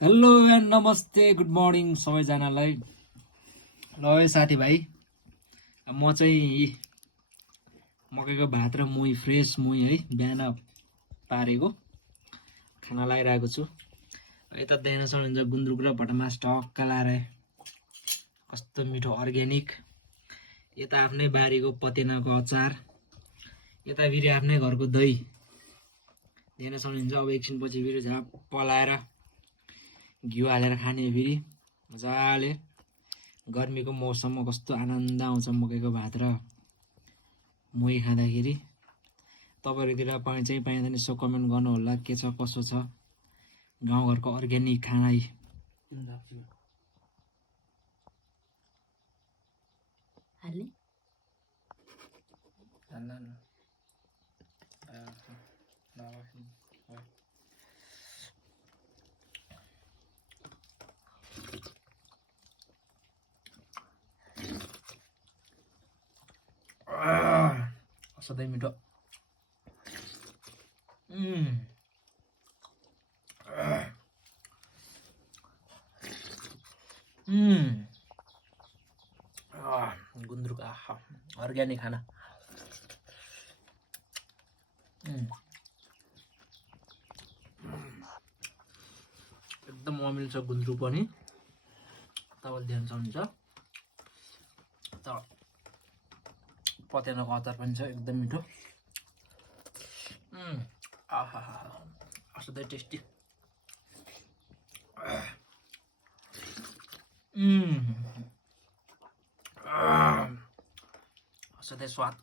Hello and नमस्ते good morning सबैजनालाई। ल है साथीभाइ, म चाहिँ मकैको भात र मुही फ्रेस मुही है बिहान पारेको खाना लगाइरहेको छु। यता देख्न सक्नुहुन्छ गुन्द्रुक र भटमास टक्क लाएर कस्तो मिठो अर्ग्यानिक। यता आफ्नै बारीको पतेनाको अचार, यता फेरि आफ्नै घरको दही देख्न सक्नुहुन्छ। अब एकछिनपछि फेरि झाप्प लाएर घिउ हालेर खाने फेरि मजाले। गर्मीको मौसममा कस्तो आनन्द आउँछ मकैको भात र मुही खाँदाखेरि। तपाईँहरूतिर पाइँदैन यसो कमेन्ट गर्नु होला के छ कसो छ गाउँघरको अर्ग्यानिक खाना। असाध्यै मिठो। गुन्द्रुक आहा अर्ग्यानिक खाना। एकदम अमिलो छ गुन्द्रुक पनि, तपाईँले देख्न सक्नुहुन्छ। पतेनाको अचार पनि छ एकदम मिठो। आहा असाध्यै टेस्टी। असाध्यै स्वाद।